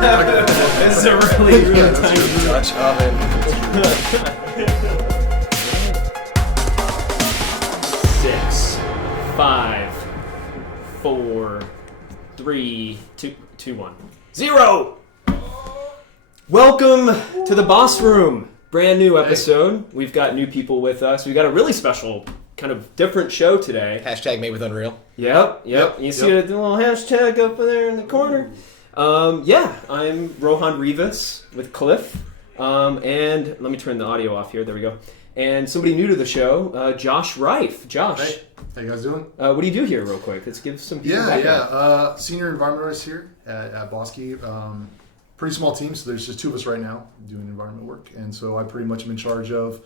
This is a really tiny Dutch oven. 6, 5, 4, 3, 2, 1, 0. Welcome to the Boss Room. Brand new episode. We've got new people with us. We've got a really special, kind of different show today. Hashtag made with Unreal. Yep. You see the little hashtag up there in the corner? I'm Rohan Rivas with Cliff. And let me turn the audio off here. There we go. And somebody new to the show, Josh Rife. Josh. Hey, how you guys doing? What do you do here real quick? Let's give some people background. Senior environmentalist here at Bosky. Pretty small team, so there's just two of us right now doing environment work. And so I pretty much am in charge of,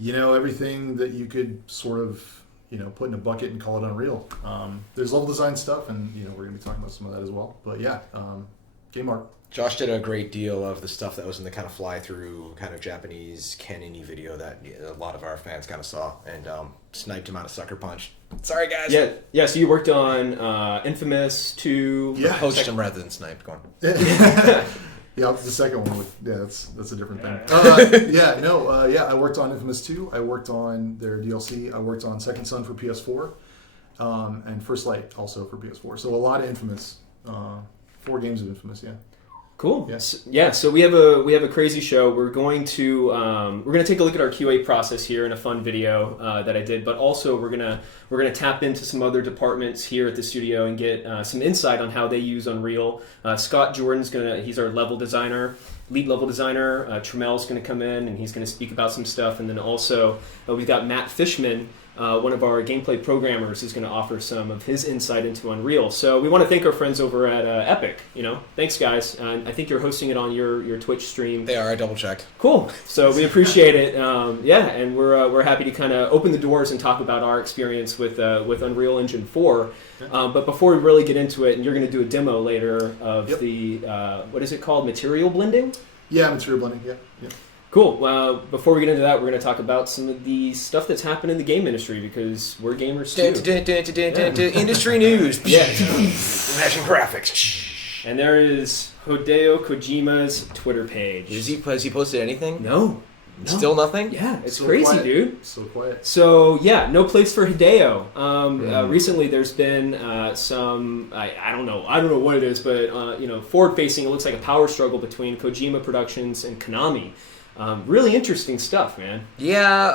everything that you could sort of, put in a bucket and call it Unreal. There's level design stuff, and, we're going to be talking about some of that as well. But yeah, game art. Josh did a great deal of the stuff that was in the kind of fly-through, kind of Japanese canon-y video that a lot of our fans kind of saw, and sniped him out of Sucker Punch. Sorry, guys. Yeah. So you worked on Infamous 2. Yeah, poached him rather than sniped. Go on. Yeah, the second one. That's a different thing. I worked on Infamous 2. I worked on their DLC. I worked on Second Son for PS4, and First Light also for PS4. So a lot of Infamous. 4 games of Infamous. Yeah. Cool. Yes. Yeah. So we have a crazy show. We're going to take a look at our QA process here in a fun video that I did, but also we're gonna tap into some other departments here at the studio and get some insight on how they use Unreal. Scott Jordan's he's our lead level designer. Tramel's gonna come in and he's gonna speak about some stuff, and then also we've got Matt Fishman. One of our gameplay programmers is going to offer some of his insight into Unreal. So we want to thank our friends over at Epic. Thanks, guys. I think you're hosting it on your Twitch stream. They are. I double-checked. Cool. So we appreciate it. And we're happy to kind of open the doors and talk about our experience with Unreal Engine 4. But before we really get into it, and you're going to do a demo later of the, what is it called, material blending? Yeah, material blending, yeah. Cool. Before we get into that, we're going to talk about some of the stuff that's happened in the game industry, because we're gamers too. Industry news. Yeah. Imagine graphics. And there is Hideo Kojima's Twitter page. Has he posted anything? No. Still nothing? Yeah, it's so crazy, quiet. Dude. So quiet. So, yeah, no place for Hideo. Recently there's been some, I don't know what it is, but, forward-facing, it looks like a power struggle between Kojima Productions and Konami. Really interesting stuff, man. Yeah,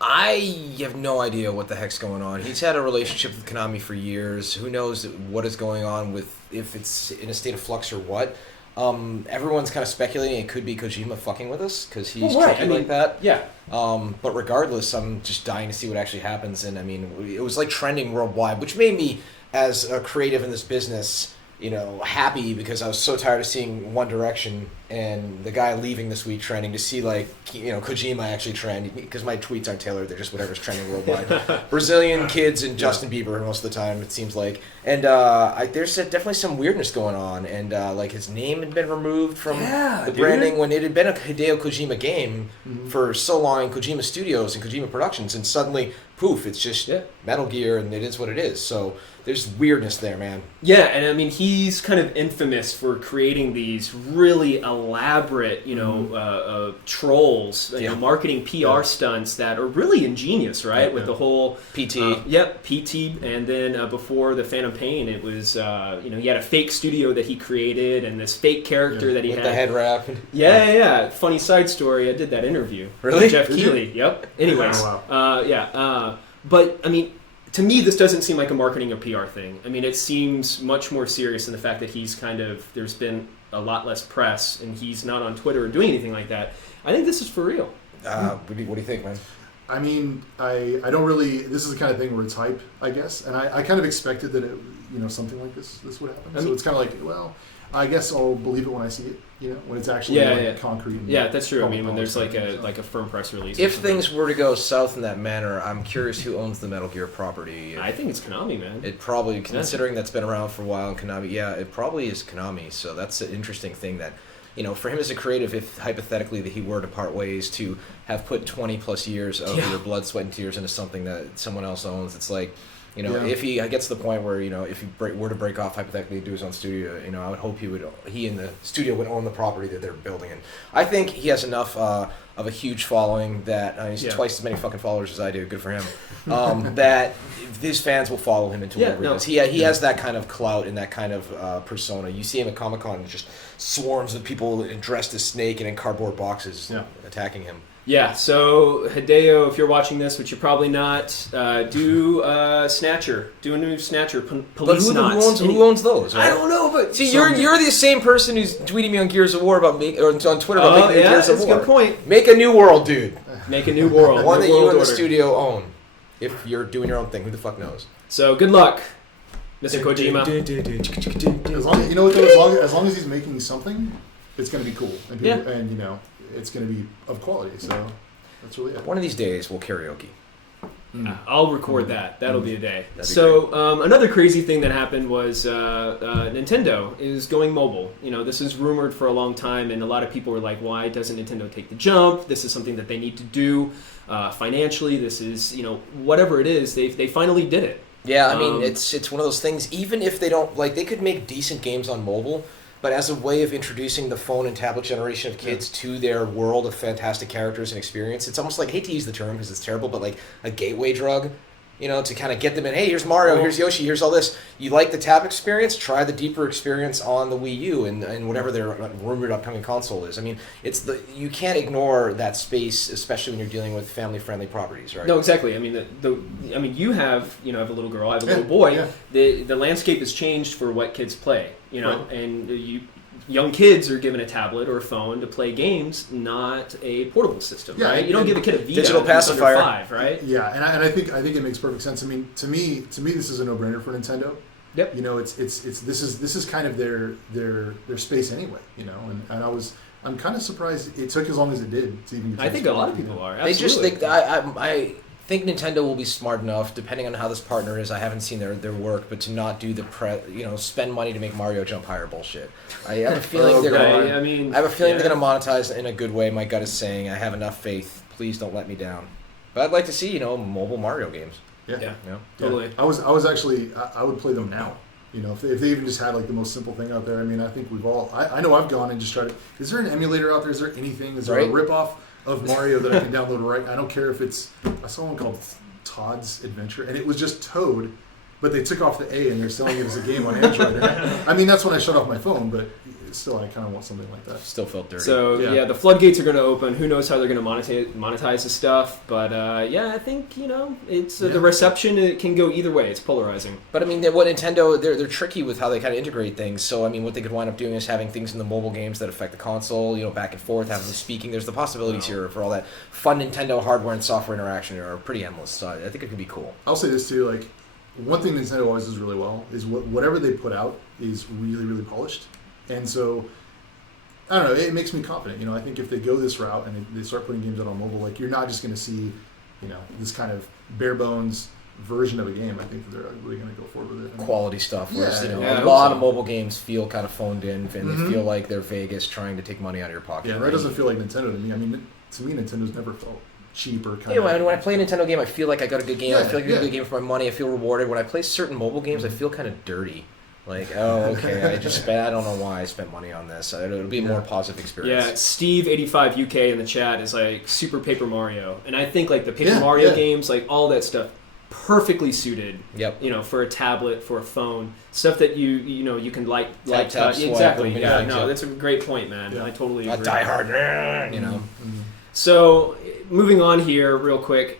I have no idea what the heck's going on. He's had a relationship with Konami for years. Who knows what is going on if it's in a state of flux or what. Everyone's kind of speculating it could be Kojima fucking with us because he's tricky like that. Yeah. But regardless, I'm just dying to see what actually happens. And I mean, it was like trending worldwide, which made me, as a creative in this business, happy, because I was so tired of seeing One Direction and the guy leaving this week trending, to see Kojima actually trend, because my tweets aren't tailored, they're just whatever's trending worldwide. Brazilian kids and Justin Bieber most of the time, it seems like. And there's definitely some weirdness going on, and his name had been removed from the branding when it had been a Hideo Kojima game for so long in Kojima Studios and Kojima Productions, and suddenly, poof, it's just Metal Gear, and it is what it is. So there's weirdness there, man. Yeah, and I mean, he's kind of infamous for creating these really elaborate, trolls, marketing PR stunts that are really ingenious, right? With the whole PT. PT, and then before the Phantom Pain, it was, he had a fake studio that he created, and this fake character that he with had. The head wrap. Yeah. Funny side story, I did that interview. Really? With Jeff Keighley. Yep. Anyways, oh, wow. But, I mean, to me, this doesn't seem like a marketing or PR thing. I mean, it seems much more serious in the fact that he's there's been a lot less press, and he's not on Twitter or doing anything like that. I think this is for real. What do you think, man? I mean, I don't really, this is the kind of thing where it's hype, I guess. And I kind of expected that something like this would happen. So it's kind of like, well, I guess I'll believe it when I see it, when it's actually concrete. Yeah, that's true. I mean, when there's like a firm press release. If things were to go south in that manner, I'm curious who owns the Metal Gear property. I think it's Konami, man. It probably, considering that's been around for a while in Konami, it probably is Konami. So that's an interesting thing that, for him as a creative, if hypothetically that he were to part ways, to have put 20 plus years of your blood, sweat, and tears into something that someone else owns, it's like, You know, Yeah. if he gets to the point where, you know, if he were to break off hypothetically and do his own studio, you know, I would hope he and the studio would own the property that they're building. And I think he has enough of a huge following that he's twice as many fucking followers as I do. Good for him. That his fans will follow him into whatever he does. He has that kind of clout and that kind of persona. You see him at Comic-Con, and just swarms of people dressed as Snake and in cardboard boxes attacking him. Yeah, so Hideo, if you're watching this, which you're probably not, do Snatcher. Do a new Snatcher. Police Knots. Who owns those? Right? I don't know, but... See, you're the same person who's tweeting me on Gears of War or on Twitter about making Gears of War. That's a good point. Make a new world, dude. Make a new world. One that you and the studio own. If you're doing your own thing, who the fuck knows? So, good luck, Mr. Kojima. As long, you know what, though, as long as he's making something, it's going to be cool. And, and you know, it's going to be of quality. So that's really it. One of these days, we'll karaoke. I'll record that. That'll be a day. So another crazy thing that happened was Nintendo is going mobile. You know, this is rumored for a long time, and a lot of people were like, why doesn't Nintendo take the jump? This is something that they need to do financially. This is, you know, whatever it is, they finally did it. Yeah, I mean, it's one of those things, even if they don't, like, they could make decent games on mobile, but as a way of introducing the phone and tablet generation of kids to their world of fantastic characters and experience, it's almost like, I hate to use the term because it's terrible, but like a gateway drug, you know, to kind of get them in, hey, here's Mario, here's Yoshi, here's all this. You like the tab experience? Try the deeper experience on the Wii U and whatever their rumored upcoming console is. I mean, you can't ignore that space, especially when you're dealing with family-friendly properties, right? No, exactly. I mean, you have, you know, I have a little girl, I have a little boy. Yeah. The landscape has changed for what kids play, you know, and young kids are given a tablet or a phone to play games, not a portable system, right? You don't give a kid a Vita digital pacifier, under 5, right? Yeah, and I think it makes perfect sense. I mean, to me, this is a no-brainer for Nintendo. Yep. You know, this is kind of their space anyway. You know, and I'm kind of surprised it took as long as it did to even. I think a lot of people are. Absolutely. They just think I think Nintendo will be smart enough, depending on how this partner is. I haven't seen their work, but to not do spend money to make Mario jump higher bullshit. I have a feeling they're gonna. I mean, I have a feeling they're gonna monetize in a good way. My gut is saying I have enough faith. Please don't let me down. But I'd like to see mobile Mario games. Yeah, totally. I was actually I would play them now. You know, if they even just had like the most simple thing out there. I mean, I think we've all. I know I've gone and just tried it. Is there an emulator out there? Is there anything? Is there a ripoff of Mario that I can download right? I don't care if it's. I saw one called Todd's Adventure, and it was just Toad, but they took off the A and they're selling it as a game on Android. I mean, that's when I shut off my phone, but still, I kind of want something like that. Still felt dirty. So the floodgates are going to open. Who knows how they're going to monetize the stuff? But I think it's the reception. It can go either way. It's polarizing. But I mean, what Nintendo they're tricky with how they kind of integrate things. So I mean, what they could wind up doing is having things in the mobile games that affect the console. Back and forth, having them speaking. There's the possibilities here for all that fun Nintendo hardware and software interaction are pretty endless. So I think it could be cool. I'll say this too, like one thing Nintendo always does really well is whatever they put out is really, really polished. And so, I don't know, it makes me confident. I think if they go this route and they start putting games out on mobile, like you're not just going to see, this kind of bare bones version of a game. I think that they're really going to go forward with it. Quality stuff. Whereas, a lot of mobile games feel kind of phoned in and they feel like they're Vegas trying to take money out of your pocket. Yeah, that doesn't feel like Nintendo to me. I mean, to me, Nintendo's never felt cheap or kind of... when I play a Nintendo game, I feel like I got a good game. I feel like I got a good game for my money. I feel rewarded. When I play certain mobile games, I feel kind of dirty. Like, okay, I don't know why I spent money on this. It'll be a more positive experience. Yeah, Steve85 UK in the chat is like Super Paper Mario. And I think like the Paper Mario games, like all that stuff, perfectly suited. Yep. For a tablet, for a phone, stuff that you can like tap, exactly. Yeah, no, that's a great point, man. I totally agree. Die Hard, So, moving on here real quick.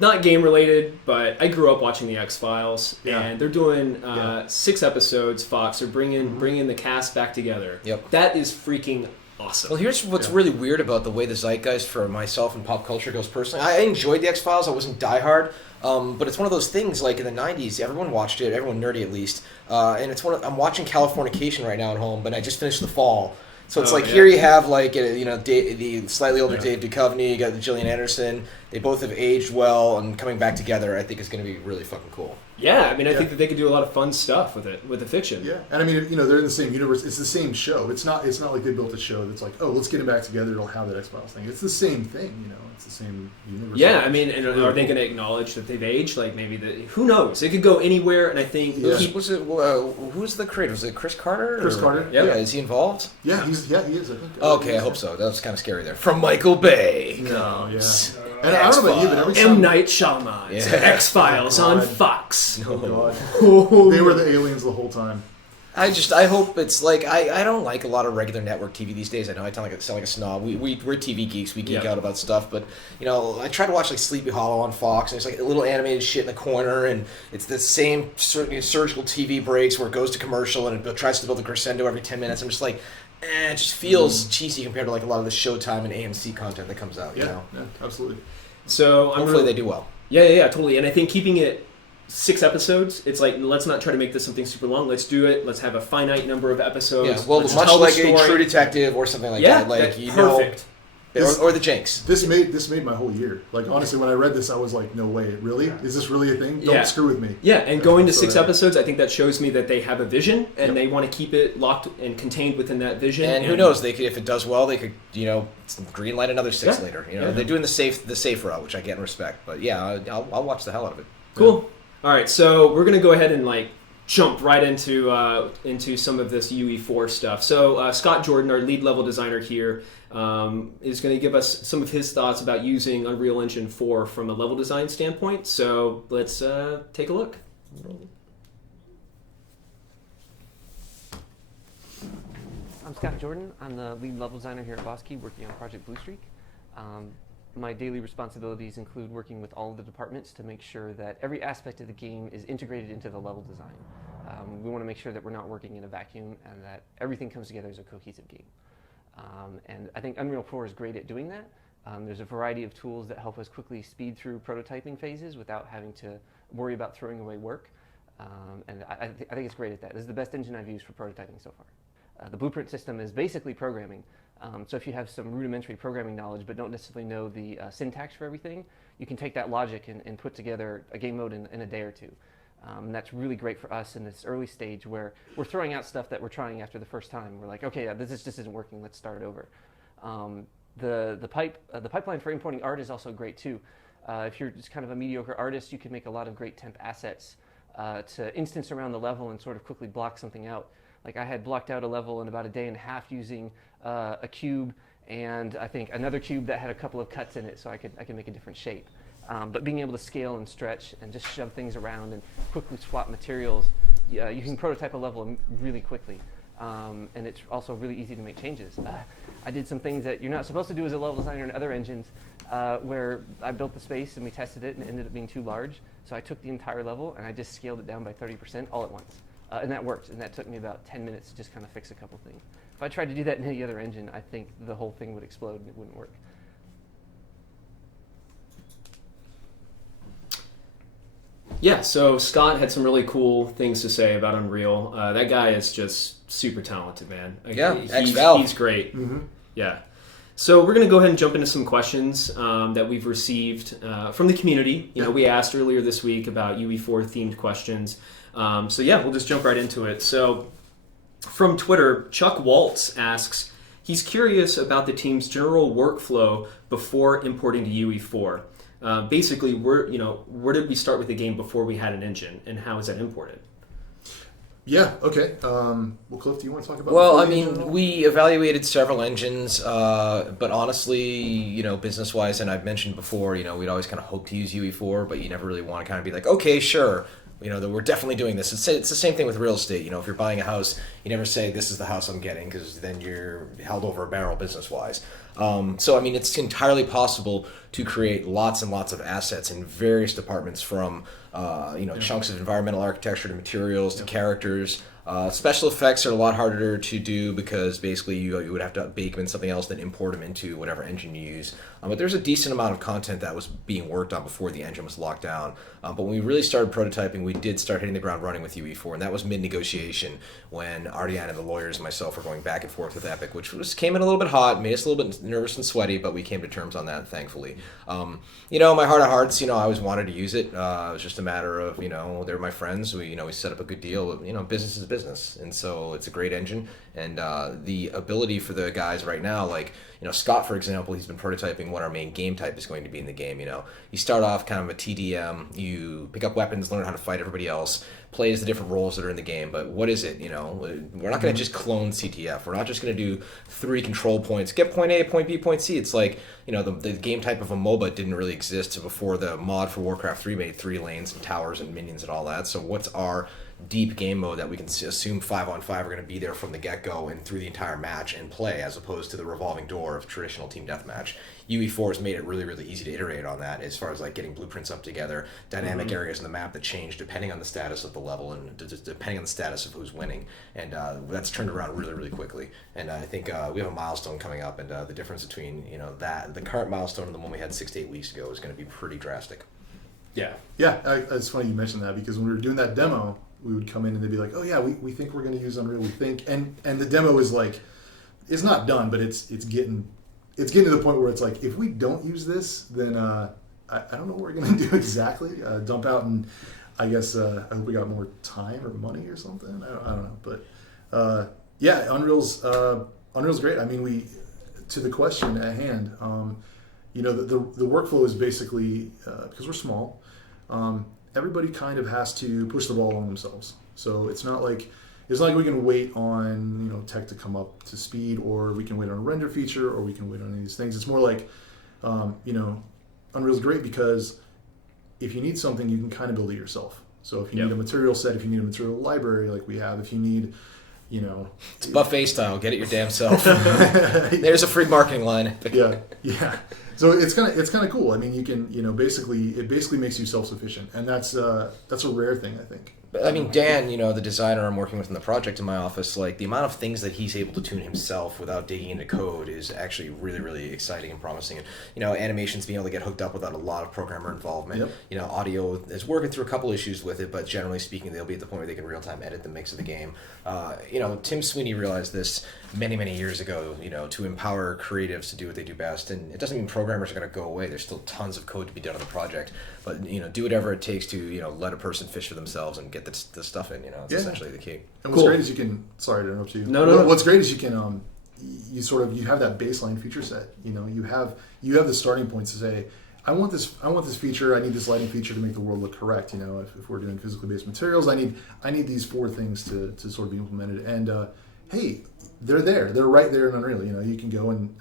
Not game related, but I grew up watching the X-Files, and they're doing 6 episodes. Fox are bringing the cast back together. Yep, that is freaking awesome. Well, here's what's really weird about the way the zeitgeist for myself and pop culture goes. Personally, I enjoyed the X-Files. I wasn't diehard, but it's one of those things. Like in the '90s, everyone watched it. Everyone nerdy at least, and it's I'm watching Californication right now at home, but I just finished The Fall. So it's here you have the slightly older Dave Duchovny, you got Gillian Anderson. They both have aged well, and coming back together I think is going to be really fucking cool. Yeah, I mean, I Yeah. think that they could do a lot of fun stuff with it, with the fiction. Yeah, and I mean, they're in the same universe. It's the same show. It's not like they built a show that's like, oh, let's get them back together. It'll have that X-Files thing. It's the same thing. It's the same universe. Yeah, I mean, and are they going to acknowledge that they've aged? Like maybe who knows? It could go anywhere, and I think Yeah. Who's the creator? Was it Chris Carter? Chris Carter. Yeah. Is he involved? Yeah, he is. I think. Okay, I hope so. That was kind of scary there. From Michael Bay. No, yeah. And I don't know about you, but every M. time Night Shyamalan's Yeah. X-Files Oh, on God. Fox. Oh god, they were the aliens the whole time. I hope it's like I don't like a lot of regular network TV these days. I know I sound like a snob. We're TV geeks. We geek Yeah. out about stuff, but I try to watch like Sleepy Hollow on Fox, and it's like a little animated shit in the corner, and it's the same surgical TV breaks where it goes to commercial and it tries to build a crescendo every 10 minutes. I'm just like, it just feels cheesy compared to like a lot of the Showtime and AMC content that comes out. Yeah, absolutely. So Hopefully they do well. Yeah, totally. And I think keeping it 6 episodes, it's like, let's not try to make this something super long. Let's do it. Let's have a finite number of episodes. Yeah, well, Let's much tell the like a story. True Detective or something like Yeah, that. Like that's perfect. Or the Jinx. This made my whole year. Like honestly, when I read this, I was like, no way, really? Is this really a thing? Don't Yeah. screw with me. Yeah, and going to So 6 that- episodes, I think that shows me that they have a vision and Yep. they want to keep it locked and contained within that vision. And who knows? They could, if it does well, they could, green light another 6 Yeah. later. Yeah. They're doing the safe route, which I get and respect. But yeah, I'll watch the hell out of it. Cool. All right, so we're gonna go ahead and jump right into some of this UE4 stuff. So Scott Jordan, our lead level designer here, is going to give us some of his thoughts about using Unreal Engine 4 from a level design standpoint. So let's take a look. I'm Scott Jordan. I'm the lead level designer here at Bosky, working on Project Blue Streak. My daily responsibilities include working with all of the departments to make sure that every aspect of the game is integrated into the level design. We want to make sure that we're not working in a vacuum and that everything comes together as a cohesive game. And I think Unreal 4 is great at doing that. There's a variety of tools that help us quickly speed through prototyping phases without having to worry about throwing away work. And I think it's great at that. This is the best engine I've used for prototyping so far. The blueprint system is basically programming. So if you have some rudimentary programming knowledge but don't necessarily know the syntax for everything, you can take that logic and put together a game mode in a day or two. And that's really great for us in this early stage where we're throwing out stuff that we're trying after the first time. We're like, okay, this just isn't working, let's start it over. The pipeline for importing art is also great too. If you're just kind of a mediocre artist, you can make a lot of great temp assets to instance around the level and sort of quickly block something out. Like I had blocked out a level in about a day and a half using a cube and I think another cube that had a couple of cuts in it so I could make a different shape. But being able to scale and stretch and just shove things around and quickly swap materials, you can prototype a level really quickly. And it's also really easy to make changes. I did some things that you're not supposed to do as a level designer in other engines where I built the space and we tested it and it ended up being too large. So I took the entire level and I just scaled it down by 30% all at once. And that worked, and that took me about 10 minutes to just kind of fix a couple things. If I tried to do that in any other engine, I think the whole thing would explode and it wouldn't work. Yeah, so Scott had some really cool things to say about Unreal. That guy is just super talented, man. Yeah, he's great. Mm-hmm. Yeah. So we're going to go ahead and jump into some questions that we've received from the community. You know, we asked earlier this week about UE4 themed questions. So yeah, we'll just jump right into it. So from Twitter, Chuck Waltz asks, he's curious about the team's general workflow before importing to UE4. Basically, where did we start with the game before we had an engine, and how is that imported? Yeah, okay. Well, Cliff, do you want to talk about Well, before I the mean, engine? we evaluated several engines, but honestly, business-wise, and I've mentioned before, we'd always kind of hope to use UE4, but you never really want to kind of be like, okay, sure, that we're definitely doing this. It's the same thing with real estate. If you're buying a house, you never say, this is the house I'm getting, because then you're held over a barrel business-wise. So, I mean, it's entirely possible to create lots and lots of assets in various departments from, chunks of environmental architecture to materials to characters. Special effects are a lot harder to do because basically you would have to bake them in something else, then import them into whatever engine you use. But there's a decent amount of content that was being worked on before the engine was locked down. But when we really started prototyping, we did start hitting the ground running with UE4, and that was mid-negotiation when Ardian and the lawyers and myself were going back and forth with Epic, which came in a little bit hot, made us a little bit nervous and sweaty, but we came to terms on that, thankfully. My heart of hearts, I always wanted to use it. It was just a matter of, they're my friends. We set up a good deal. Business is business, and so it's a great engine. And the ability for the guys right now, like, Scott, for example, he's been prototyping what our main game type is going to be in the game. You start off kind of a TDM, you pick up weapons, learn how to fight everybody else, play as the different roles that are in the game. But what is it? We're not going to just clone CTF. We're not just going to do 3 control points, get point A, point B, point C. It's like, the game type of a MOBA didn't really exist before the mod for Warcraft 3 made 3 lanes and towers and minions and all that. So what's our deep game mode that we can assume 5-on-5 are going to be there from the get-go and through the entire match and play, as opposed to the revolving door of traditional team deathmatch? UE4 has made it really, really easy to iterate on that, as far as like getting blueprints up together, dynamic areas in the map that change depending on the status of the level and depending on the status of who's winning, and that's turned around really, really quickly. And I think we have a milestone coming up, and the difference between the current milestone and the one we had 6 to 8 weeks ago is going to be pretty drastic. Yeah. It's funny you mentioned that, because when we were doing that demo, we would come in and they'd be like, oh yeah, we think we're going to use Unreal, we think, and the demo is like, it's not done, but it's getting to the point where it's like, if we don't use this, then I don't know what we're going to do exactly. Dump out, and I guess I hope we got more time or money or something. I don't know, but Unreal's great. I mean, to the question at hand, the workflow is basically, because we're small, everybody kind of has to push the ball along themselves. So it's not like we can wait on tech to come up to speed, or we can wait on a render feature, or we can wait on any of these things. It's more like Unreal's great because if you need something, you can kind of build it yourself. So if you need a material set, if you need a material library like we have, if you need it's buffet style. Get it your damn self. There's a free marketing line. yeah. So it's kind of cool. I mean, you can it basically makes you self-sufficient, and that's a rare thing, I think. I mean, Dan, the designer I'm working with in the project in my office, like the amount of things that he's able to tune himself without digging into code is actually really, really exciting and promising. And, animations being able to get hooked up without a lot of programmer involvement. Yep. Audio is working through a couple issues with it, but generally speaking, they'll be at the point where they can real-time edit the mix of the game. Tim Sweeney realized this many, many years ago, to empower creatives to do what they do best. And it doesn't mean programmers are going to go away. There's still tons of code to be done on the project. But, do whatever it takes to, let a person fish for themselves and get the stuff in, it's essentially the key. And what's great is you can, sorry to interrupt you. No. What's great is you can, you have that baseline feature set. You have the starting points to say, I want this feature, I need this lighting feature to make the world look correct. If we're doing physically based materials, I need these 4 things to sort of be implemented. And hey, they're right there in Unreal. You can go and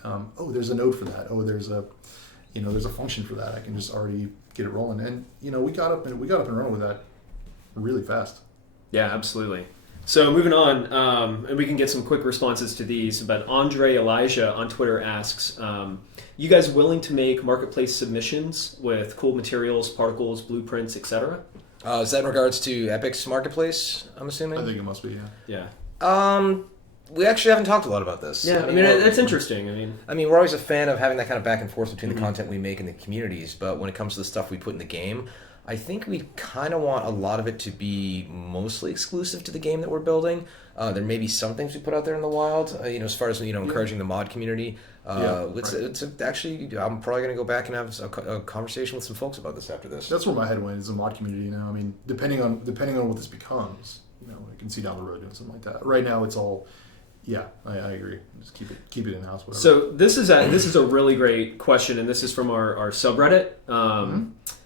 there's a node for that. Oh, there's a function for that. I can just already get it rolling. And we got up and running with that really fast. Yeah, absolutely. So moving on, and we can get some quick responses to these, but Andre Elijah on Twitter asks, you guys willing to make marketplace submissions with cool materials, particles, blueprints, etc.? Is that in regards to Epic's marketplace, I'm assuming? I think it must be, yeah. Yeah. We actually haven't talked a lot about this. Yeah, I mean that's interesting. I mean, we're always a fan of having that kind of back and forth between the content we make in the communities, but when it comes to the stuff we put in the game, I think we kind of want a lot of it to be mostly exclusive to the game that we're building. There may be some things we put out there in the wild, as far as encouraging the mod community. It's actually, I'm probably going to go back and have a conversation with some folks about this after this. That's where my head went, is the mod community. I mean, depending on what this becomes, I can see down the road doing something like that. Right now, it's all. Yeah, I agree. Just keep it in house. Whatever. So this is a really great question, and this is from our subreddit.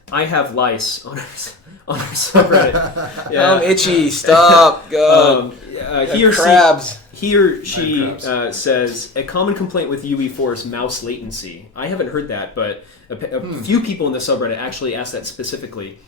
I have lice on our subreddit. Yeah. I'm itchy. Stop. Go. He or she says, a common complaint with UE4 is mouse latency. I haven't heard that, but a few people in the subreddit actually asked that specifically.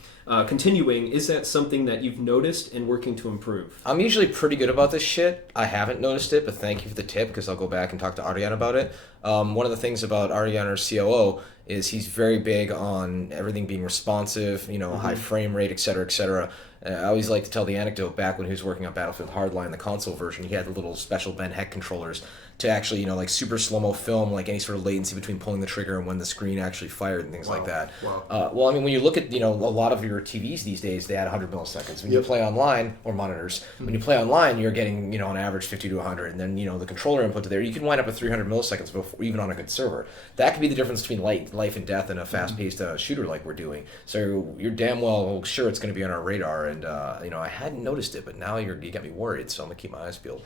Continuing, is that something that you've noticed and working to improve? I'm usually pretty good about this shit. I haven't noticed it, but thank you for the tip, because I'll go back and talk to Ardian about it. One of the things about Ardian, our COO, is he's very big on everything being responsive, high frame rate, et cetera, et cetera. I always like to tell the anecdote back when he was working on Battlefield Hardline, the console version. He had the little special Ben Heck controllers to actually, like super slow-mo film, like any sort of latency between pulling the trigger and when the screen actually fired and things like that. Wow. Well, I mean, when you look at, a lot of your TVs these days, they add 100 milliseconds. When you play online, or monitors, when you play online, you're getting, on average 50 to 100. And then, the controller input to there, you can wind up with 300 milliseconds before, even on a good server. That could be the difference between life and death in a fast-paced shooter like we're doing. So you're damn well sure it's going to be on our radar. And, I hadn't noticed it, but now you got me worried, so I'm going to keep my eyes peeled.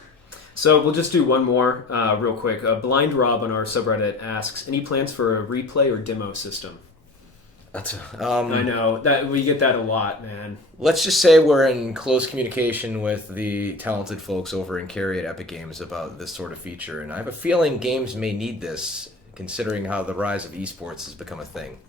So we'll just do one more real quick. Blind Rob on our subreddit asks, any plans for a replay or demo system? I know that we get that a lot, man. Let's just say we're in close communication with the talented folks over in Cary at Epic Games about this sort of feature, and I have a feeling games may need this, considering how the rise of esports has become a thing.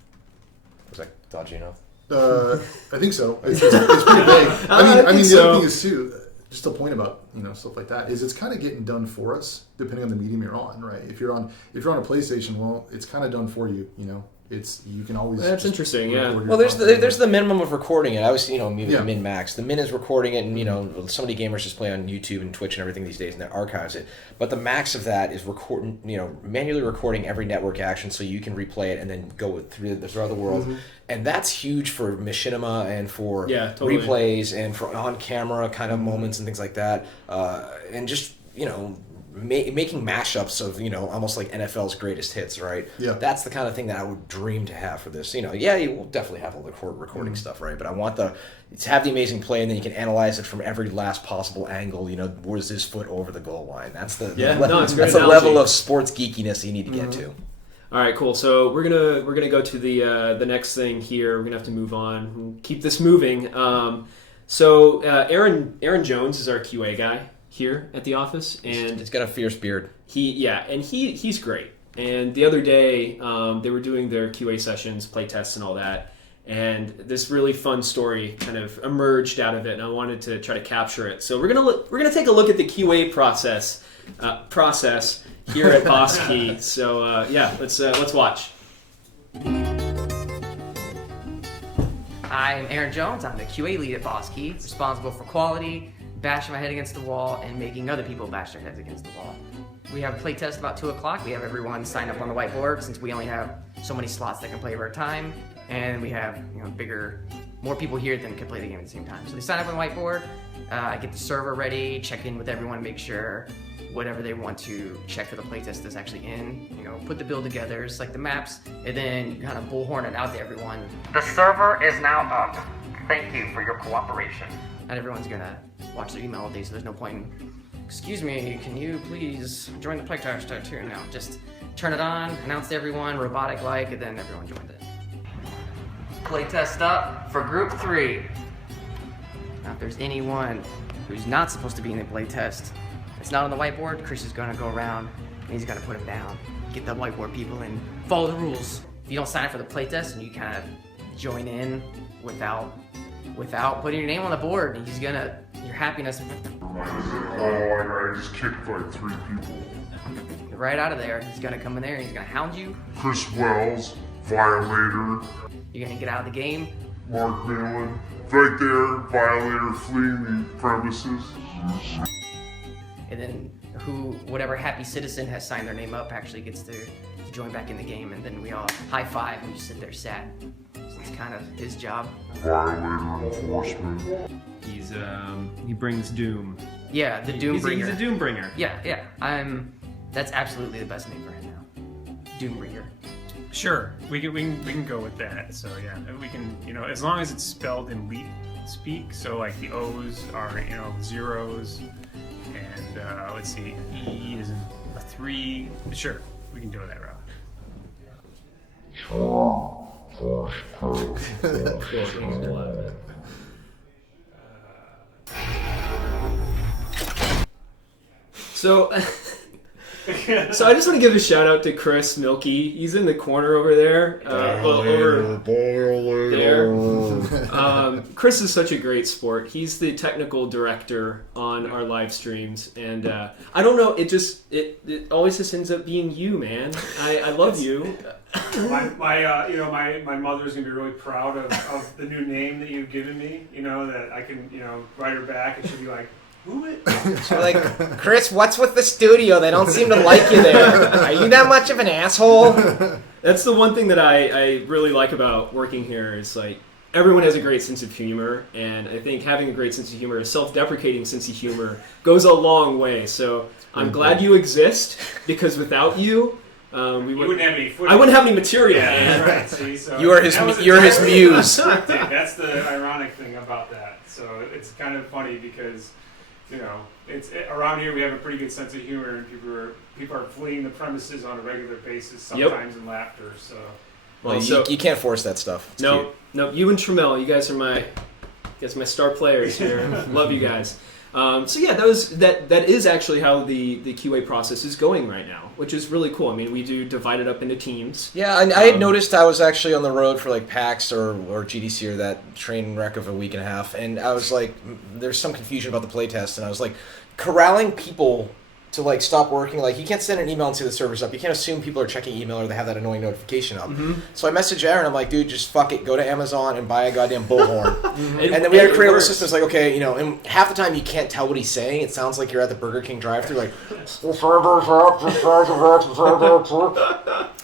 Was that dodgy enough? I think so. It's pretty big. I mean, the other thing is too. Just a point about stuff like that is it's kind of getting done for us depending on the medium you're on, right? If you're on a PlayStation, well, it's kind of done for you. You can always. That's interesting, yeah. Well, there's the minimum of recording it. I was min max. The min is recording it, and so many gamers just play on YouTube and Twitch and everything these days, and that archives it. But the max of that is recording, manually recording every network action, so you can replay it and then go throughout the world. Mm-hmm. And that's huge for machinima and for totally. replays and for on-camera kind of moments and things like that. And just making mashups of almost like NFL's greatest hits, right? Yeah, that's the kind of thing that I would dream to have for this. You will definitely have all the recording stuff, right? But I want to have the amazing play, and then you can analyze it from every last possible angle. Where's his foot over the goal line? That's the level of sports geekiness you need to get to. All right, cool. So we're gonna go to the next thing here. We're gonna have to move on and keep this moving. So Aaron Jones is our QA guy here at the office, and he's got a fierce beard. He's great. And the other day, they were doing their QA sessions, play tests, and all that. And this really fun story kind of emerged out of it, and I wanted to try to capture it. So we're gonna take a look at the QA process here at Boss Key. So let's watch. I'm Aaron Jones. I'm the QA lead at Boss Key, responsible for quality, bashing my head against the wall, and making other people bash their heads against the wall. We have a play test about 2 o'clock. We have everyone sign up on the whiteboard since we only have so many slots that can play at a time, and we have more people here than can play the game at the same time. So they sign up on the whiteboard. I get the server ready, check in with everyone, make sure whatever they want to check for the playtest is actually in, put the build together, select the maps, and then kind of bullhorn it out to everyone. The server is now up. Thank you for your cooperation. Not everyone's gonna watch their email all day, so there's no point in, excuse me, can you please join the playtest too? No, just turn it on, announce to everyone, robotic-like, and then everyone joined it. Playtest up for group 3. Now, if there's anyone who's not supposed to be in the playtest, it's not on the whiteboard, Chris is gonna go around and he's gonna put him down, get the whiteboard people and follow the rules. If you don't sign up for the playtest and you kind of join in without putting your name on the board, he's gonna, your happiness. I just kicked like 3 people. Right out of there, he's gonna come in there and he's gonna hound you. Chris Wells, Violator. You're gonna get out of the game. Mark Malin, right there, Violator fleeing the premises. And then whatever happy citizen has signed their name up actually gets to join back in the game, and then we all high five and just sit there sad. So it's kind of his job. Violator enforcement. He brings doom. Yeah, the Doom Bringer. He's a Doom Bringer. Yeah. That's absolutely the best name for him now. Doom Bringer. Sure, we can go with that. So yeah, we can, as long as it's spelled in leet speak. So like the O's are zeros, and let's see, E is a 3. Sure, we can do that route. So I just want to give a shout out to Chris Milkey. He's in the corner over there. Over there. Chris is such a great sport. He's the technical director on our live streams, and I don't know. It always just ends up being you, man. I love you. My mother's gonna be really proud of the new name that you've given me. That I can write her back, and she'll be like, "Who it?" So like, Chris, what's with the studio? They don't seem to like you there. Are you that much of an asshole? That's the one thing that I really like about working here is like everyone has a great sense of humor, and I think having a great sense of humor, a self-deprecating sense of humor, goes a long way. So I'm glad you exist, because without you, we wouldn't have any footage. I wouldn't have any material. Yeah, right. See, so you're his muse. That's the ironic thing about that. So it's kind of funny because it's around here we have a pretty good sense of humor, and people are fleeing the premises on a regular basis, sometimes in laughter. So. Well, you can't force that stuff. It's no. You and Trammell, you guys are my star players here. Love you guys. So yeah, that is actually how the QA process is going right now, which is really cool. I mean, we do divide it up into teams. Yeah, I had noticed I was actually on the road for like PAX or GDC or that train wreck of a week and a half, and I was like, there's some confusion about the playtest, and I was like, corralling people to like stop working. Like, you can't send an email and say the server's up. You can't assume people are checking email or they have that annoying notification up. Mm-hmm. So I messaged Aaron. I'm like, dude, just fuck it. Go to Amazon and buy a goddamn bullhorn. And then we had to create a system. It's like, okay, and half the time you can't tell what he's saying. It sounds like you're at the Burger King drive-thru, like.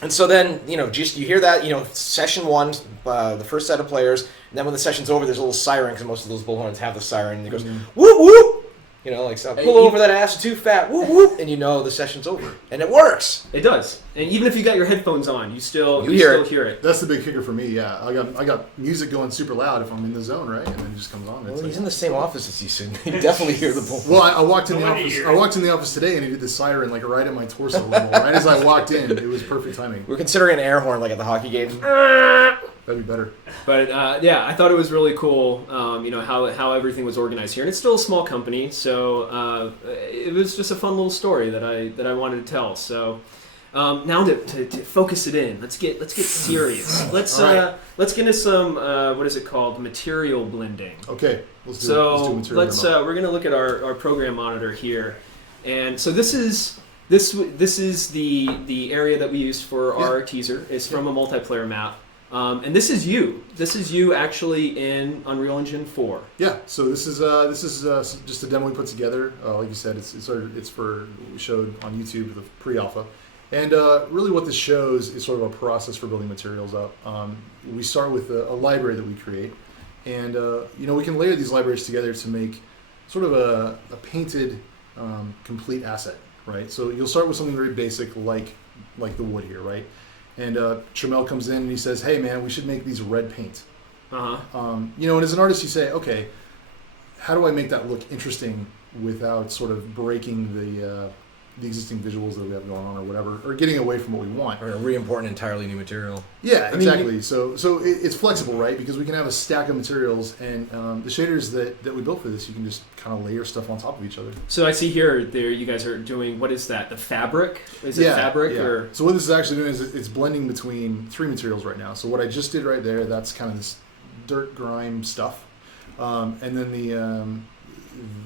And so then, just you hear that, session 1, the first set of players, and then when the session's over, there's a little siren, because most of those bullhorns have the siren, and it goes, whoop whoop. Like, so pull over that ass, too fat, whoop whoop, and the session's over, and it works. It does, and even if you got your headphones on, you still hear it. That's the big kicker for me. Yeah, I got music going super loud if I'm in the zone, right, and then it just comes on. Well, he's in the same office as you, so you definitely hear the bull. Well, I walked in the office. I walked in the office today, and he did the siren like right at my torso level, right as I walked in. It was perfect timing. We're considering an air horn like at the hockey games. That'd be better. But yeah, I thought it was really cool, how everything was organized here, and it's still a small company, so it was just a fun little story that I wanted to tell. So now to focus it in, let's get serious. Let's get into some what is it called, material blending. Okay, let's do material. We're gonna look at our program monitor here, and so this is the area that we used for our teaser. It's from a multiplayer map. And this is you. This is you actually in Unreal Engine 4. Yeah. So this is just a demo we put together. Like you said, we showed on YouTube the pre-alpha, and really what this shows is sort of a process for building materials up. We start with a library that we create, and we can layer these libraries together to make sort of a painted complete asset, right? So you'll start with something very basic like the wood here, right? And Trammell comes in and he says, "Hey man, we should make these red paint." And as an artist, you say, "Okay, how do I make that look interesting without sort of breaking the existing visuals that we have going on, or whatever, or getting away from what we want, or re-import an entirely new material?" Yeah, exactly. So it's flexible, right? Because we can have a stack of materials, and the shaders that we built for this, you can just kind of layer stuff on top of each other. So I see here, you guys are doing, what is that? The fabric? Is it fabric? Yeah. Or? So what this is actually doing is it's blending between 3 materials right now. So what I just did right there, that's kind of this dirt grime stuff, and then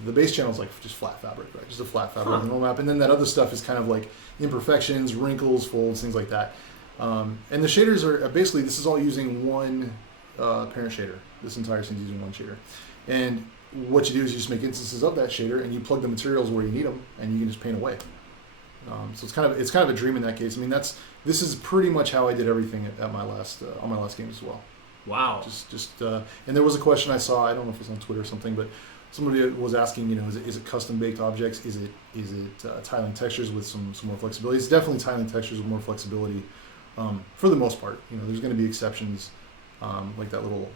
the base channel is like just flat fabric, right? Just a flat fabric on the normal map. And then that other stuff is kind of like imperfections, wrinkles, folds, things like that. And the shaders are basically, this is all using one parent shader. This entire scene's using one shader. And what you do is you just make instances of that shader, and you plug the materials where you need them, and you can just paint away. So it's kind of a dream in that case. I mean, this is pretty much how I did everything at my last on my last games as well. Wow. And there was a question I saw, I don't know if it was on Twitter or something, but somebody was asking, is it custom baked objects? Is it tiling textures with some more flexibility? It's definitely tiling textures with more flexibility for the most part. There's going to be exceptions, like that little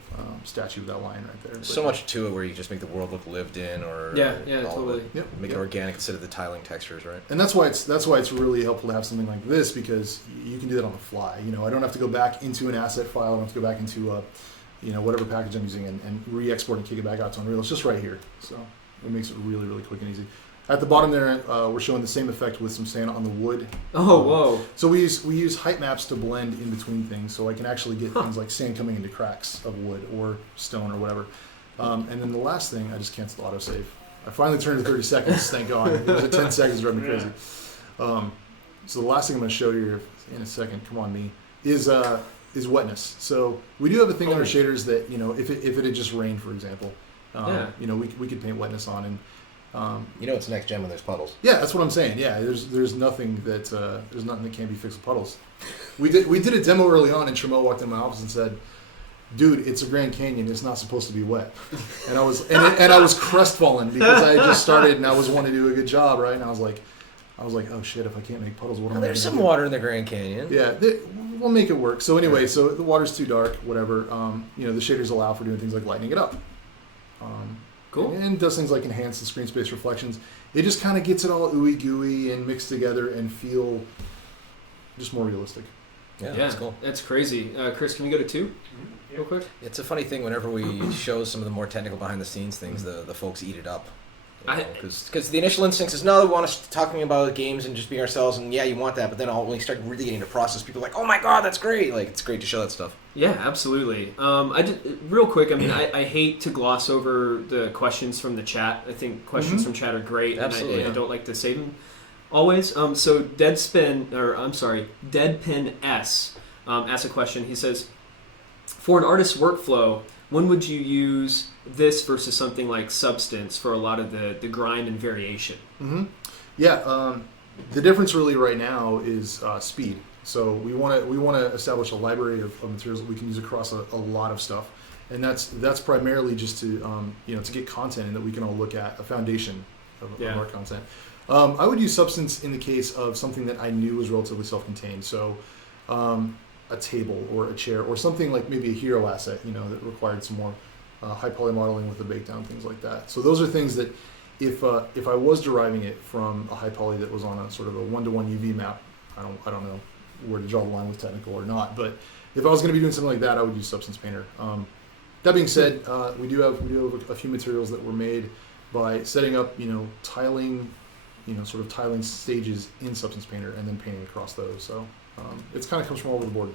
statue of that lion right there. So much to it where you just make the world look lived in, or totally. Make it organic instead of the tiling textures, right? And that's why it's really helpful to have something like this, because you can do that on the fly. I don't have to go back into an asset file. I don't have to go back into whatever package I'm using and re-export and kick it back out to Unreal. It's just right here. So it makes it really, really quick and easy. At the bottom there, we're showing the same effect with some sand on the wood. Oh, whoa. So we use height maps to blend in between things, so I can actually get things like sand coming into cracks of wood or stone or whatever. And then the last thing, I just canceled autosave. I finally turned to 30 seconds, thank God. It was at 10 seconds, driving me crazy. So the last thing I'm going to show you in a second, come on me, is wetness. So we do have a thing on our shaders that, if it had just rained, for example, we could paint wetness on. And it's next gen when there's puddles. yeah, that's what I'm saying. Yeah, there's nothing that can't be fixed with puddles. We did a demo early on, and Trammell walked in my office and said, "Dude, it's a Grand Canyon. It's not supposed to be wet." And I was crestfallen because I had just started and I was wanting to do a good job, right? And I was like, "Oh shit! If I can't make puddles, what am I?" There's some water in the Grand Canyon. Yeah, we'll make it work. So anyway, so the water's too dark, whatever. The shaders allow for doing things like lightening it up. Cool. And does things like enhance the screen space reflections. It just kind of gets it all ooey gooey and mixed together and feel just more realistic. Yeah, that's cool. That's crazy. Chris, can we go to 2 real quick? It's a funny thing whenever we show some of the more technical behind the scenes things, the folks eat it up. Because the initial instinct is, no, we want us talking about games and just being ourselves, and yeah, you want that, but then when you start really getting to process, people are like, oh my god, that's great! Like, it's great to show that stuff. Yeah, absolutely. Real quick, I hate to gloss over the questions from the chat. I think questions from chat are great, Absolutely, and I don't like to save them always. So Deadpin S asks a question. He says, for an artist's workflow, when would you use this versus something like Substance for a lot of the grind and variation? Mm-hmm. Yeah, the difference really right now is speed. So we want to establish a library of materials that we can use across a lot of stuff, and that's primarily just to to get content and that we can all look at, a foundation of our content. I would use Substance in the case of something that I knew was relatively self-contained. So a table or a chair or something like maybe a hero asset, that required some more high poly modeling with the bake down, things like that. So those are things that if I was deriving it from a high poly that was on a sort of a 1-to-1 UV map, I don't know where to draw the line with technical or not, but if I was going to be doing something like that, I would use Substance Painter. That being said, we do have a few materials that were made by setting up tiling, sort of tiling stages in Substance Painter and then painting across those. So it kind of comes from all over the board.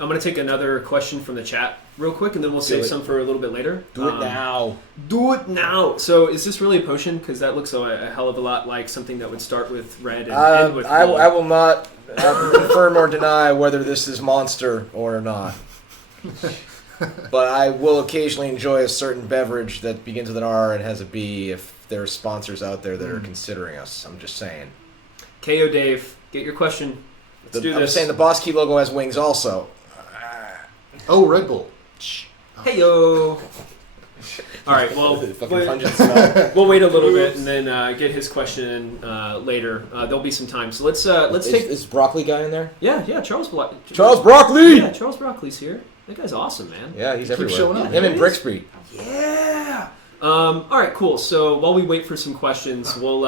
I'm going to take another question from the chat real quick, and then we'll save some for a little bit later. Do it now. Do it now. So is this really a potion? Because that looks a hell of a lot like something that would start with red and end with gold. I will not confirm or deny whether this is Monster or not. But I will occasionally enjoy a certain beverage that begins with an R and has a B if there are sponsors out there that are considering us. I'm just saying. KO Dave, get your question. Let's do this. I'm saying the Boss Key logo has wings also. Oh, Red Bull. Hey yo. All right. Well, we'll wait a little bit and then get his question in later. There'll be some time. So let's take. Is Broccoli guy in there? Yeah. Charles Broccoli. Yeah, Charles Broccoli's here. That guy's awesome, man. Yeah, he's everywhere. Showing up. Him and Bricksby. Yeah. All right, cool. So while we wait for some questions, we'll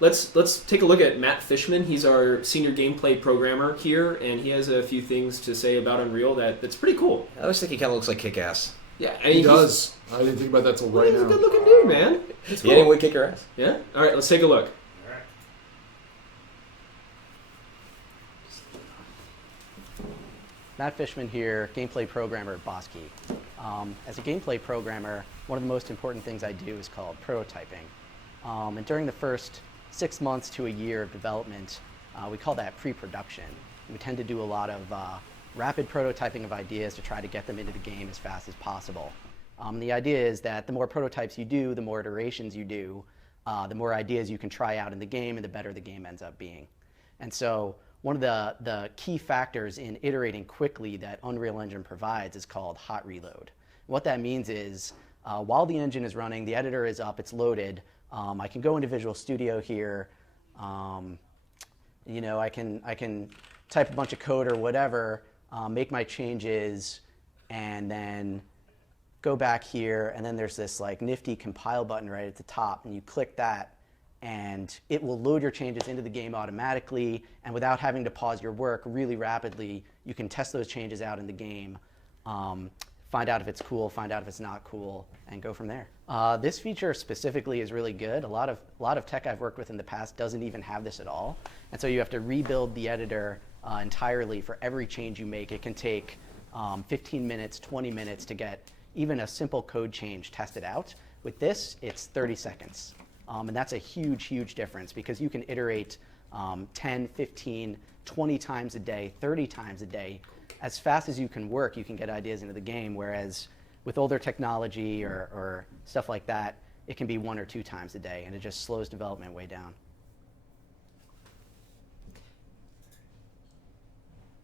let's take a look at Matt Fishman. He's our senior gameplay programmer here, and he has a few things to say about Unreal that's pretty cool. I always think he kind of looks like Kick-Ass. Yeah, he does. I didn't think about that till right now. He's a good-looking dude, man. He anyway kick your ass. Yeah. All right, let's take a look. Matt Fishman here, gameplay programmer at Boss Key. As a gameplay programmer, one of the most important things I do is called prototyping. And during the first 6 months to a year of development, we call that pre-production. We tend to do a lot of rapid prototyping of ideas to try to get them into the game as fast as possible. The idea is that the more prototypes you do, the more iterations you do, the more ideas you can try out in the game, and the better the game ends up being. And so one of the key factors in iterating quickly that Unreal Engine provides is called hot reload. What that means is while the engine is running, the editor is up, it's loaded, I can go into Visual Studio here, I can type a bunch of code or whatever, make my changes, and then go back here, and then there's this like nifty compile button right at the top, and you click that, and it will load your changes into the game automatically, and without having to pause your work really rapidly, you can test those changes out in the game, find out if it's cool, find out if it's not cool, and go from there. This feature specifically is really good. A lot of tech I've worked with in the past doesn't even have this at all, and so you have to rebuild the editor entirely for every change you make. It can take 15 minutes, 20 minutes to get even a simple code change tested out. With this, it's 30 seconds. And that's a huge, huge difference because you can iterate 10, 15, 20 times a day, 30 times a day. As fast as you can work, you can get ideas into the game, whereas with older technology or stuff like that, it can be 1 or 2 times a day, and it just slows development way down.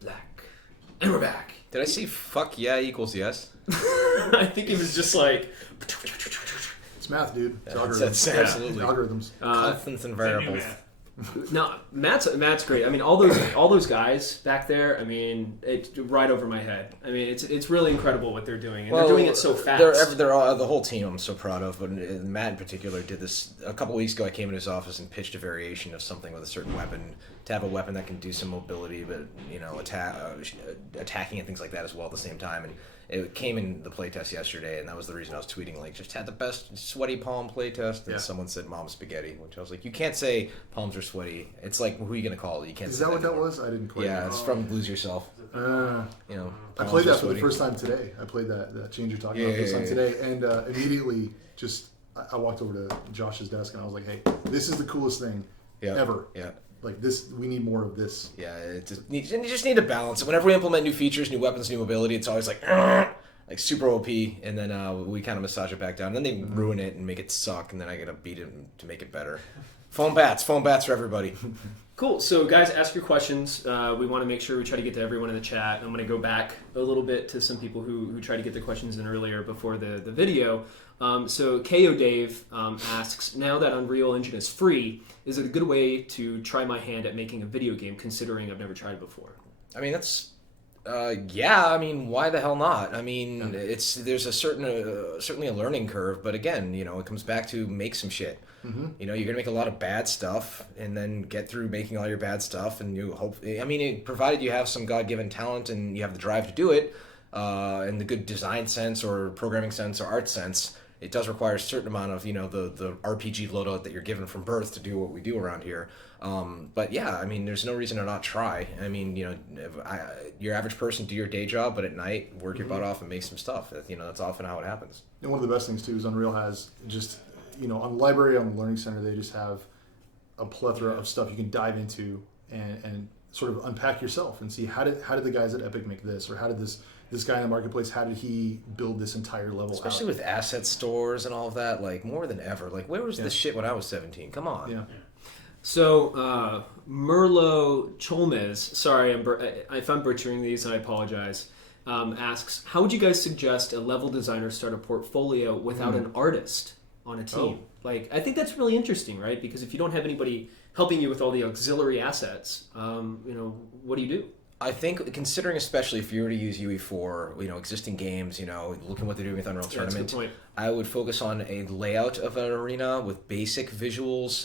Black. And we're back. Did I see fuck yeah equals yes? I think it was just like... It's math, dude. It's That's algorithms. absolutely. Algorithms. Constants and variables. No, Matt's great. I mean, all those guys back there. I mean, it's right over my head. I mean, it's really incredible what they're doing, and they're doing it so fast. They're all, the whole team I'm so proud of, but Matt in particular did this a couple weeks ago. I came in his office and pitched a variation of something with a certain weapon to have a weapon that can do some mobility, but attacking and things like that as well at the same time. And it came in the playtest yesterday, and that was the reason I was tweeting, like, just had the best sweaty palm playtest. And someone said mom spaghetti, which I was like, you can't say palms are sweaty. It's like, who are you going to call it? You can't. Is say that what that anymore. was? I didn't quite. Yeah, it's from Lose Yourself. I palms played that are for the sweaty. first time today. I played that change you're talking about the first time today, and immediately just I walked over to Josh's desk and I was like, hey, this is the coolest thing ever. Yeah. Like this, we need more of this. Yeah, you just need to balance it. Whenever we implement new features, new weapons, new mobility, it's always like super OP, and then we kind of massage it back down. And then they ruin it and make it suck, and then I gotta beat it to make it better. Foam bats for everybody. Cool. So, guys, ask your questions. We want to make sure we try to get to everyone in the chat. I'm going to go back a little bit to some people who tried to get their questions in earlier before the video. So, KO Dave asks, now that Unreal Engine is free, is it a good way to try my hand at making a video game, considering I've never tried it before? I mean, that's... I mean, why the hell not? I mean, there's a certainly a learning curve, but again, it comes back to make some shit. Mm-hmm. You're gonna make a lot of bad stuff, and then get through making all your bad stuff, and you hope. I mean, provided you have some God-given talent and you have the drive to do it, and the good design sense or programming sense or art sense, it does require a certain amount of the RPG loadout that you're given from birth to do what we do around here. But yeah, I mean, there's no reason to not try. I mean, your average person do your day job, but at night work your butt off and make some stuff. That's often how it happens. And one of the best things too is Unreal has just on the library, on the Learning Center, they just have a plethora of stuff you can dive into and sort of unpack yourself and see how did the guys at Epic make this, or how did this guy in the marketplace, how did he build this entire level? Especially with asset stores and all of that, like more than ever. Like, where was this shit when I was 17? Come on. Yeah. So, Merlo Cholmez, sorry if I'm butchering these, I apologize, asks, how would you guys suggest a level designer start a portfolio without an artist on a team? Like, I think that's really interesting, right? Because if you don't have anybody helping you with all the auxiliary assets, what do you do? I think, considering especially if you were to use UE4, existing games, looking what they're doing with Unreal Tournament, that's a good point. I would focus on a layout of an arena with basic visuals,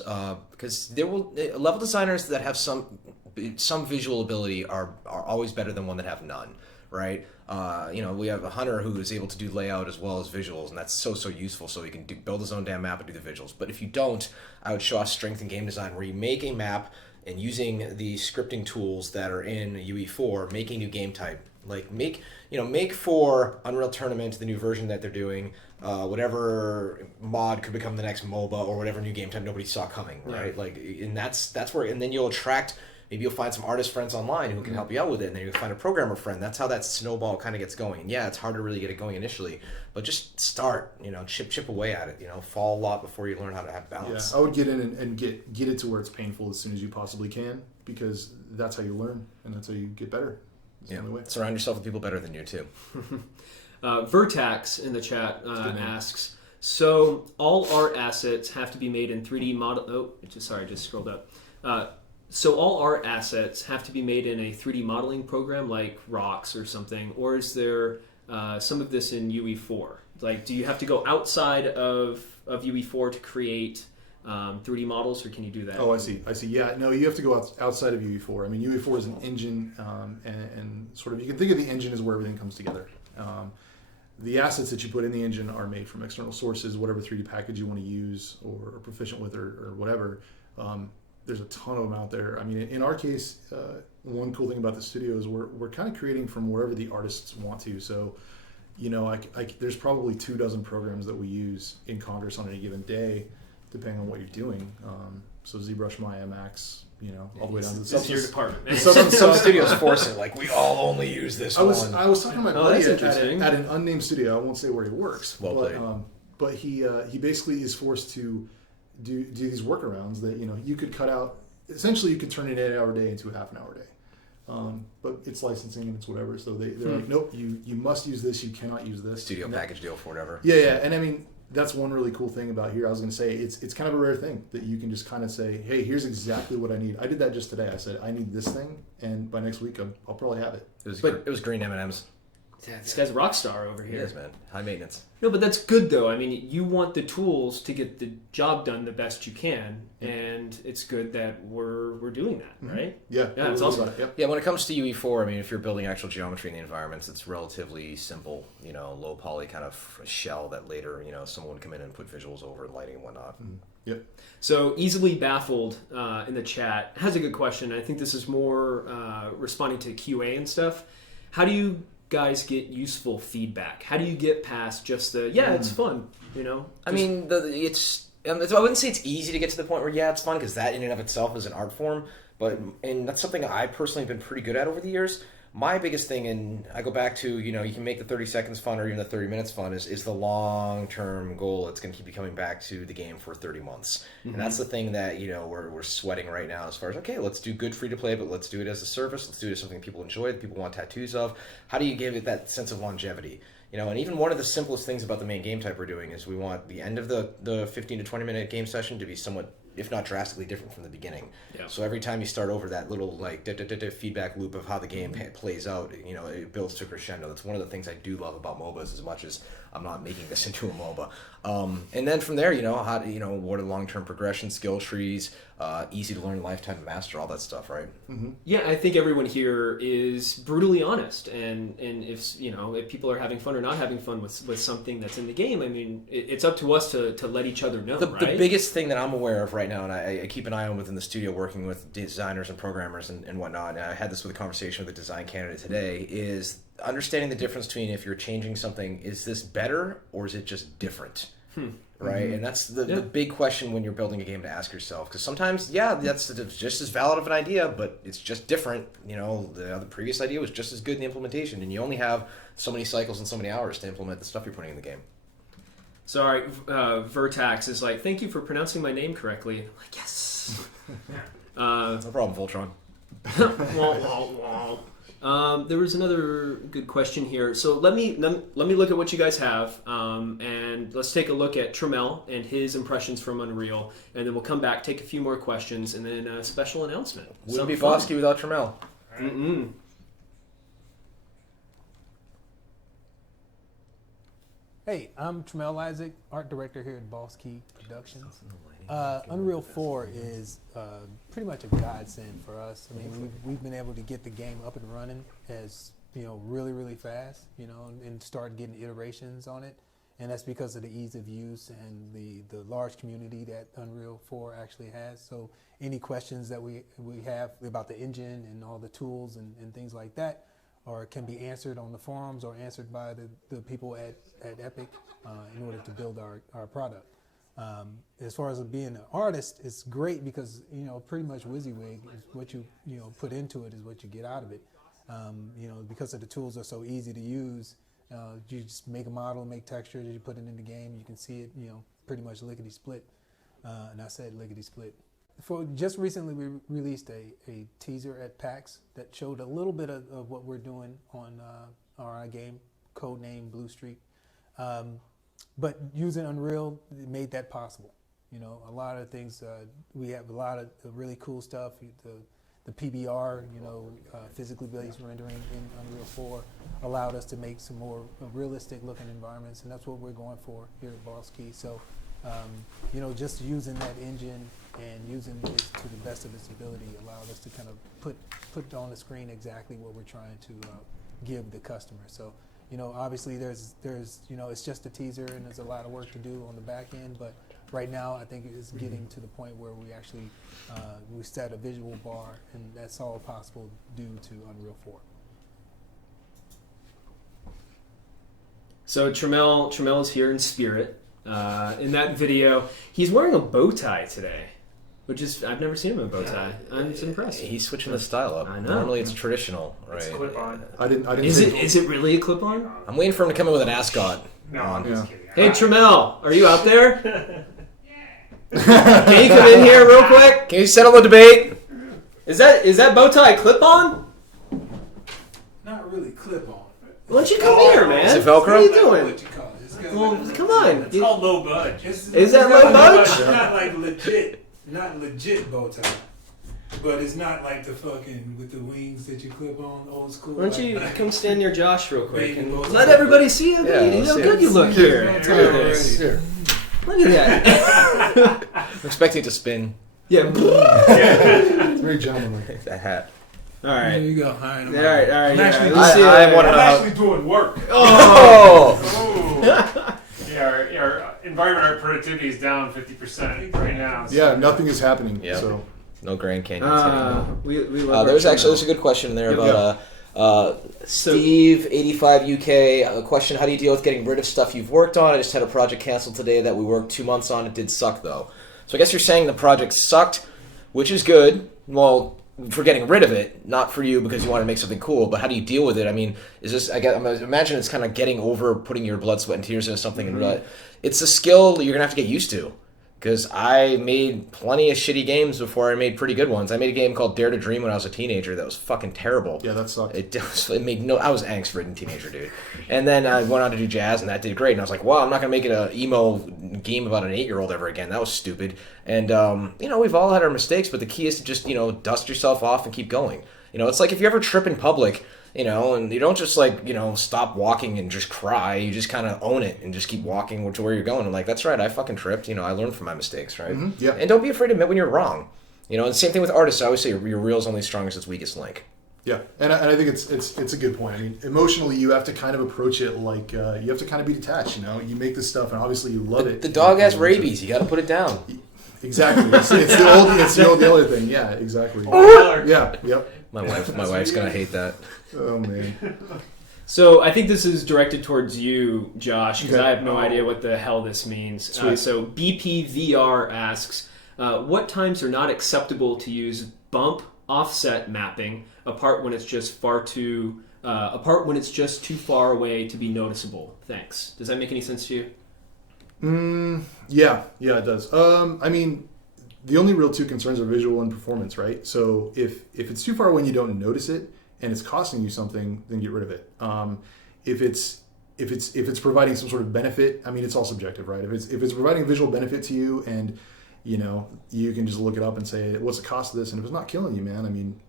because there will level designers that have some visual ability are always better than one that have none, right? We have a hunter who is able to do layout as well as visuals, and that's so useful. So he can build his own damn map and do the visuals. But if you don't, I would show off strength in game design, where you make a map and using the scripting tools that are in UE4, make a new game type. Like make for Unreal Tournament, the new version that they're doing, whatever mod could become the next MOBA or whatever new game type nobody saw coming, right? Like, and that's where, and then you'll attract. Maybe you'll find some artist friends online who can help you out with it, and then you'll find a programmer friend. That's how that snowball kind of gets going. And yeah, it's hard to really get it going initially, but just start. Chip away at it. Fall a lot before you learn how to have balance. Yeah, I would get in and get it to where it's painful as soon as you possibly can, because that's how you learn and that's how you get better. It's the only way. Surround yourself with people better than you too. Vertax in the chat asks, so all art assets have to be made in 3D model. I just scrolled up. So all art assets have to be made in a 3D modeling program like Rocks or something, or is there some of this in UE4? Like, do you have to go outside of UE4 to create 3D models, or can you do that? Oh, I see. Yeah, no, you have to go outside of UE4. I mean, UE4 is an engine, and sort of you can think of the engine as where everything comes together. The assets that you put in the engine are made from external sources, whatever 3D package you want to use or are proficient with or whatever. There's a ton of them out there. I mean, in our case, one cool thing about the studio is we're kind of creating from wherever the artists want to. So, there's probably 24 programs that we use in Congress on any given day, depending on what you're doing. So ZBrush, Maya, Max, all the way down to the This is your department, man. Some studios force it, like we all only use this I one. was talking to my buddy that's interesting. at an unnamed studio. I won't say where he works. Well played. But he basically is forced to do these workarounds that you could cut out. Essentially, you could turn an 8-hour day into a half an hour day. But it's licensing and it's whatever. So they're like, nope, you must use this. You cannot use this. Studio package deal for whatever. Yeah, and I mean that's one really cool thing about here. I was going to say it's kind of a rare thing that you can just kind of say, hey, here's exactly what I need. I did that just today. I said I need this thing, and by next week I'll probably have it. It was green M&Ms. Yeah, this guy's a rock star over He here. is, man. High maintenance. No, but that's good though. I mean, you want the tools to get the job done the best you can, and it's good that we're doing that, right? Yeah, Yeah, it's awesome. Yep. Yeah, when it comes to UE4, I mean, if you're building actual geometry in the environments, it's relatively simple, low poly kind of shell that later, someone would come in and put visuals over and lighting and whatnot. Yep. So easily baffled in the chat has a good question. I think this is more responding to QA and stuff. How do you guys get useful feedback? How do you get past just the it's fun? I mean, I wouldn't say it's easy to get to the point where it's fun, because that in and of itself is an art form. And that's something I personally have been pretty good at over the years. My biggest thing, and I go back to, you can make the 30 seconds fun or even the 30 minutes fun, is the long-term goal. It's going to keep you coming back to the game for 30 months. And that's the thing that, we're sweating right now as far as, okay, let's do good free-to-play, but let's do it as a service. Let's do it as something people enjoy, that people want tattoos of. How do you give it that sense of longevity? And even one of the simplest things about the main game type we're doing is we want the end of the 15 to 20-minute game session to be somewhat, if not drastically different from the beginning. Yeah. So every time you start over, that little feedback loop of how the game plays out, it builds to crescendo. That's one of the things I do love about MOBAs, as much as I'm not making this into a MOBA. And then from there, how what are the long-term progression, skill trees, easy to learn, lifetime to master, all that stuff, right? Yeah, I think everyone here is brutally honest, and if people are having fun or not having fun with something that's in the game, I mean, it's up to us to let each other know. The right? biggest thing that I'm aware of right now, and I keep an eye on within the studio, working with designers and programmers and whatnot, and I had this with a conversation with a design candidate today, is understanding the difference between, if you're changing something, is this better or is it just different? Right? And that's the big question when you're building a game to ask yourself, because sometimes that's just as valid of an idea, but it's just different. The previous idea was just as good in the implementation, and you only have so many cycles and so many hours to implement the stuff you're putting in the game. Sorry, Vertax is like, thank you for pronouncing my name correctly. I'm like, yes. No problem, Voltron. Wah, wah, wah. There was another good question here. So let me look at what you guys have, and let's take a look at Trammell and his impressions from Unreal, and then we'll come back, take a few more questions, and then a special announcement. Wouldn't be Bosky without Trammell. Hey, I'm Trammell Isaac, art director here at Boss Key Productions. Unreal 4 is pretty much a godsend for us. I mean, we've been able to get the game up and running as really, really fast, and start getting iterations on it. And that's because of the ease of use and the large community that Unreal 4 actually has. So any questions that we have about the engine and all the tools and things like that, or can be answered on the forums or answered by the people at Epic in order to build our product. As far as being an artist, it's great because pretty much WYSIWYG is what you put into it is what you get out of it. Because of the tools are so easy to use, you just make a model, make textures, you put it in the game, you can see it, pretty much lickety split. And I said lickety split. Just recently, we released a teaser at PAX that showed a little bit of what we're doing on our game, codename Blue Streak. But using Unreal made that possible. A lot of things, we have a lot of really cool stuff. The PBR, physically based rendering in Unreal 4 allowed us to make some more realistic looking environments, and that's what we're going for here at Boss Key. So, just using that engine and using it to the best of its ability allowed us to kind of put on the screen exactly what we're trying to give the customer. So, obviously there's it's just a teaser and there's a lot of work to do on the back end, but right now I think it's getting to the point where we actually we set a visual bar, and that's all possible due to Unreal 4. So Trammell is here in spirit. In that video, he's wearing a bow tie today, which is I've never seen him in a bow tie. I'm just impressed. He's switching the style up. I know. Normally it's traditional, right? It's clip-on. I didn't. Is it really a clip-on? I'm waiting for him to come in with an ascot. No, I'm just kidding. Hey Trammell, are you out there? Can you come in here real quick? Can you settle the debate? Is that bow tie clip-on? Not really clip on. Why don't you come here, man? Is it Velcro? What are you doing? What you call it? It's got Well, like- come on. It's called low budge. Is that low budge? It's not like not legit bow tie. But it's not like the fucking with the wings that you clip on old school. Why don't you like, come stand near Josh real quick and Baby, let everybody see how Yeah, let's see good it. you look here. Yeah, Look at this. Here. Look at that. I'm expecting it to spin. Yeah. It's very gentlemanly. That hat. All There right. you go. All right. All right. I'm actually Let's see I it. want to I'm know how. actually doing work. Oh! Yeah, our environment, our productivity is down 50% right now. So. Yeah, nothing is happening. Yeah. So No Grand Canyons anymore. We love There's our actually Trammell. there's a good question in there Yep. about Steve 85 UK. A question: how do you deal with getting rid of stuff you've worked on? I just had a project canceled today that we worked 2 months on. It did suck though. So I guess you're saying the project sucked, which is good. Well, for getting rid of it, not for you because you want to make something cool. But how do you deal with it? I mean, is this? I imagine it's kind of getting over putting your blood, sweat, and tears into something and realize it's a skill that you're gonna have to get used to. Because I made plenty of shitty games before I made pretty good ones. I made a game called Dare to Dream when I was a teenager that was fucking terrible. yeah, that sucked. It made no. I was an angst-ridden teenager, dude. And then I went on to do jazz, and that did great. And I was like, wow, I'm not gonna make it an emo game about an 8-year-old ever again. That was stupid. And we've all had our mistakes, but the key is to just dust yourself off and keep going. It's like if you ever trip in public. And you don't just stop walking and just cry. You just kind of own it and just keep walking to where you're going. And like, that's right, I fucking tripped. I learned from my mistakes, right? Yeah. And don't be afraid to admit when you're wrong. And the same thing with artists. I always say your reel is only as strong as its weakest link. Yeah, and I think it's a good point. I mean, emotionally, you have to kind of approach it like you have to kind of be detached. You make this stuff, and obviously you love it. The dog has rabies. You got to put it down. Exactly. It's the old Yeller thing. Yeah, exactly. Yeah. Yep. My wife's gonna hate that. Oh man. So I think this is directed towards you, Josh, because Okay. I have no idea what the hell this means. So BPVR asks, what times are not acceptable to use bump offset mapping apart when it's just too far away to be noticeable? Thanks. Does that make any sense to you? Yeah, it does. I mean, the only real two concerns are visual and performance, right? So if it's too far away and you don't notice it and it's costing you something, then get rid of it. If it's providing some sort of benefit, I mean, it's all subjective, right? If it's providing visual benefit to you and you can just look it up and say, what's the cost of this? And if it's not killing you, man, I mean,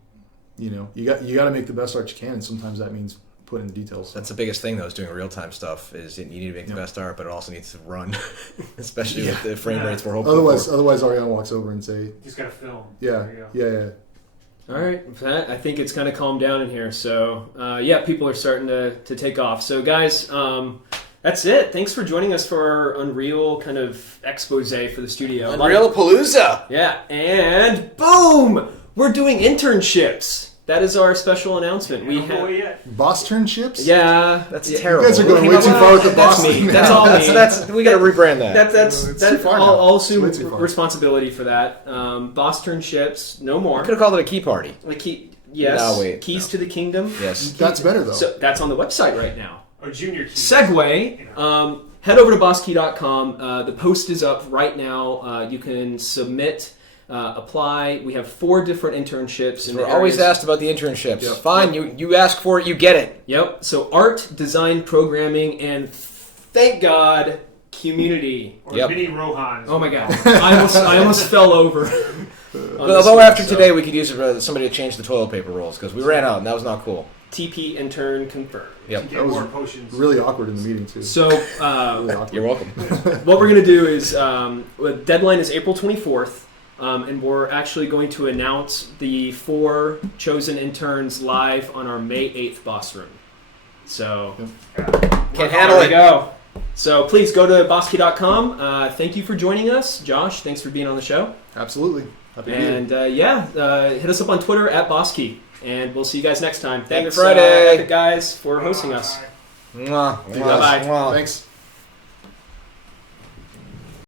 you got to make the best art you can, and sometimes that means put in the details. That's the biggest thing, though, is doing real-time stuff. Is you need to make the best art, but it also needs to run, especially with the frame rates we're hoping Otherwise, for. Ariana walks over and say, He's got to film. yeah, There you go. yeah. All right, with that, I think it's kind of calmed down in here. So, people are starting to take off. So, guys, that's it. Thanks for joining us for our Unreal kind of expose for the studio. Unreal Palooza! Yeah, and boom! We're doing internships. That is our special announcement. We have, Boss turnships? yeah, That's yeah. terrible. You guys are going way too far with the That's boss me. thing That's now. all me. That's we got to rebrand that. It's too far now. I'll It's assume way too far. responsibility for that. Boss turnships, no more. Could have called it a key party. Yes. No, wait, Keys no. to the kingdom. Yes. That's better, though. So that's on the website right now. Or junior key. Segue. Head over to bosskey.com. The post is up right now. You can submit, apply. We have 4 different internships. in We're the always areas- asked about the internships. Yep. Fine, you ask for it, you get it. Yep. So art, design, programming, and thank God, community. Or Yep. mini Rohan. Oh my God! I almost fell over. Although after today, we could use somebody to change the toilet paper rolls because we ran out and that was not cool. TP intern confirmed. Yep. Get more potions. Really awkward in the meeting, too. So Really awkward. You're welcome. what we're gonna do is the deadline is April 24th, and we're actually going to announce the 4 chosen interns live on our May 8th boss room. So Can't handle there we it. go. So please go to bosskey.com. Thank you for joining us, Josh. Thanks for being on the show. Absolutely. Happy to be here. And hit us up on Twitter @bosskey, and we'll see you guys next time. Thanks, Friday. Epic guys, for hosting us. Bye. Mwah, Bye-bye. mwah. Thanks.